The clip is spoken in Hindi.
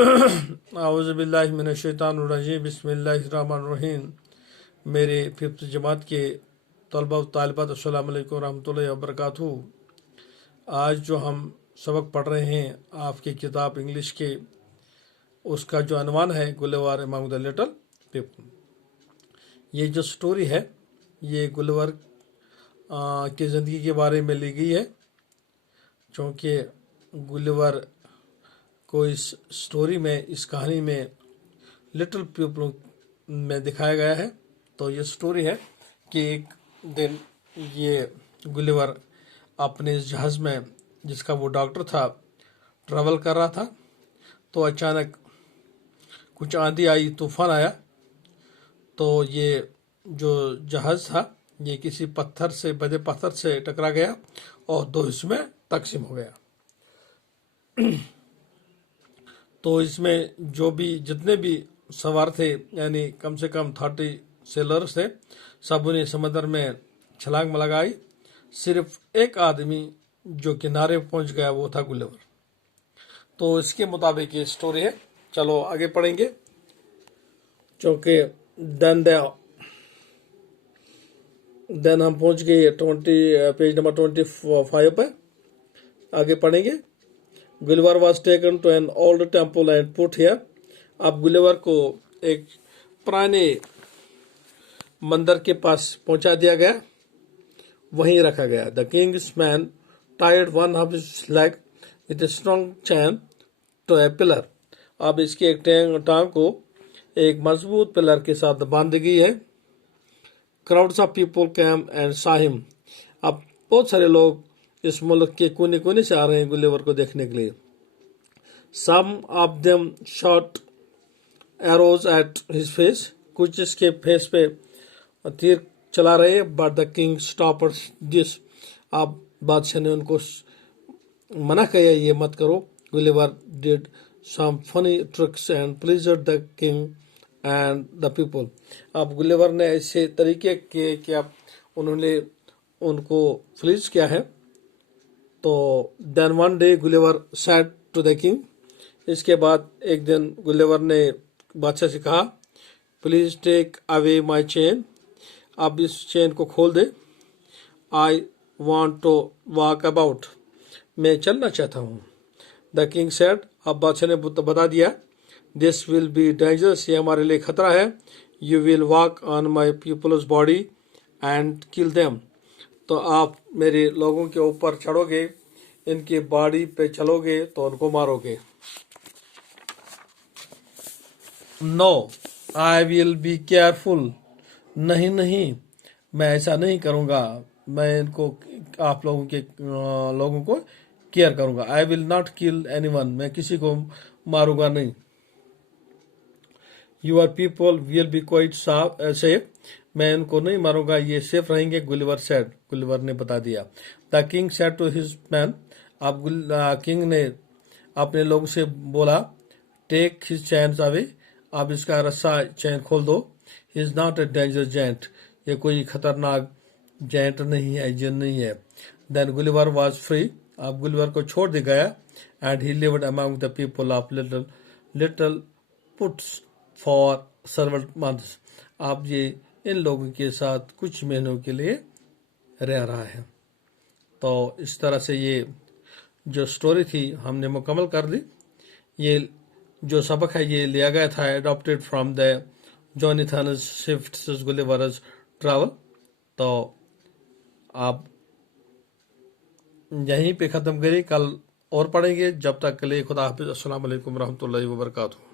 आउज़ुबिल्लाहि मिनश्शैतानिर्रजीम बिस्मिल्लाहिर्रहमानिर्रहीम। मेरे फिफ्थ जमात के तलबा व तालिबात अस्सलाम वालेकुम रहमतुल्लाहि व बरकातहू। आज जो हम सबक पढ़ रहे हैं आपकी किताब इंग्लिश के, उसका जो अनवान है Gulliver among the little people. ये जो स्टोरी है ये गुलिवर की ज़िंदगी के बारे में ली गई है, क्योंकि गुलिवर को इस स्टोरी में, इस कहानी में लिटिल पीपल में दिखाया गया है। तो ये स्टोरी है कि एक दिन ये गुलिवर अपने इस जहाज़ में, जिसका वो डॉक्टर था, ट्रैवल कर रहा था। तो अचानक कुछ आंधी आई, तूफान आया। तो ये जो जहाज़ था ये किसी पत्थर से, बड़े पत्थर से टकरा गया और दो हिस्सों में तकसीम हो गया। तो इसमें जो भी, जितने भी सवार थे, यानी कम से कम 30 सेलर्स थे, सब उन्हें समंदर में छलांग लगाई। सिर्फ एक आदमी जो किनारे पहुंच गया वो था गुलिवर। तो इसके मुताबिक ये स्टोरी है। चलो आगे पढ़ेंगे, क्योंकि देन हम पहुंच गए पेज नंबर 25 पे। आगे पढ़ेंगे। Gulliver was taken to an old temple and put here. अब गुलिवर को एक पुराने मंदिर के पास पहुंचा दिया गया, वहीं रखा गया। The king's man tied one of his leg with a strong chain to a pillar. अब इसकी एक टांग को एक मजबूत पिलर के साथ बांध दी गई है। Crowds of people came and saw him. अब बहुत सारे लोग इस मुल्क के कोने कोने से आ रहे हैं गुलिवर को देखने के लिए। Some of them shot arrows at his face. कुछ इसके फेस पे तीर चला रहे, but the king stopped this. अब बादशाह ने उनको मना किया, ये मत करो। Gulliver did some funny tricks and pleased the king and the people. अब गुलिवर ने ऐसे तरीके किए कि अब उन्होंने उनको प्लीज किया है। तो then one day Gulliver said to the king. इसके बाद एक दिन गुलिवर ने बादशाह से कहा, please take away my chain. आप इस चेन को खोल दे। I want to walk about. मैं चलना चाहता हूँ। The king said. अब बादशाह ने बता दिया, दिस विल बी डेंजरस। ये हमारे लिए खतरा है। You will walk on my people's body and kill them. तो आप मेरे लोगों के ऊपर चढ़ोगे, इनकी बॉडी पे चलोगे तो उनको मारोगे। No I will be careful. नहीं नहीं, मैं ऐसा नहीं करूँगा। मैं इनको, आप लोगों को केयर करूँगा। I will not kill anyone. मैं किसी को मारूंगा नहीं। Your people will be quite safe. मैं इनको नहीं मारूंगा, ये सेफ रहेंगे। Gulliver said. गुलिवर ने बता दिया। The king said to his man. अब किंग ने अपने लोगों से बोला, टेक हिज चैन अवे। अब इसका रस्सा, चैन खोल दो। He is not a danger giant. ये कोई खतरनाक जेंट नहीं है, जिन नहीं है। Then Gulliver was free. अब गुलिवर को छोड़ दिया गया। And he lived among the people of little puts for several months. अब ये इन लोगों के साथ कुछ महीनों के लिए रह रहा है। तो इस तरह से ये जो स्टोरी थी हमने मुकम्मल कर दी। ये जो सबक है ये लिया गया था, adapted from the Jonathan Swift's Gulliver's travel. तो आप यहीं पे ख़त्म करिए, कल और पढ़ेंगे। जब तक के लिए खुदा हाफिज़। अस्सलाम वालेकुम रहमतुल्लाहि व बरकातहू।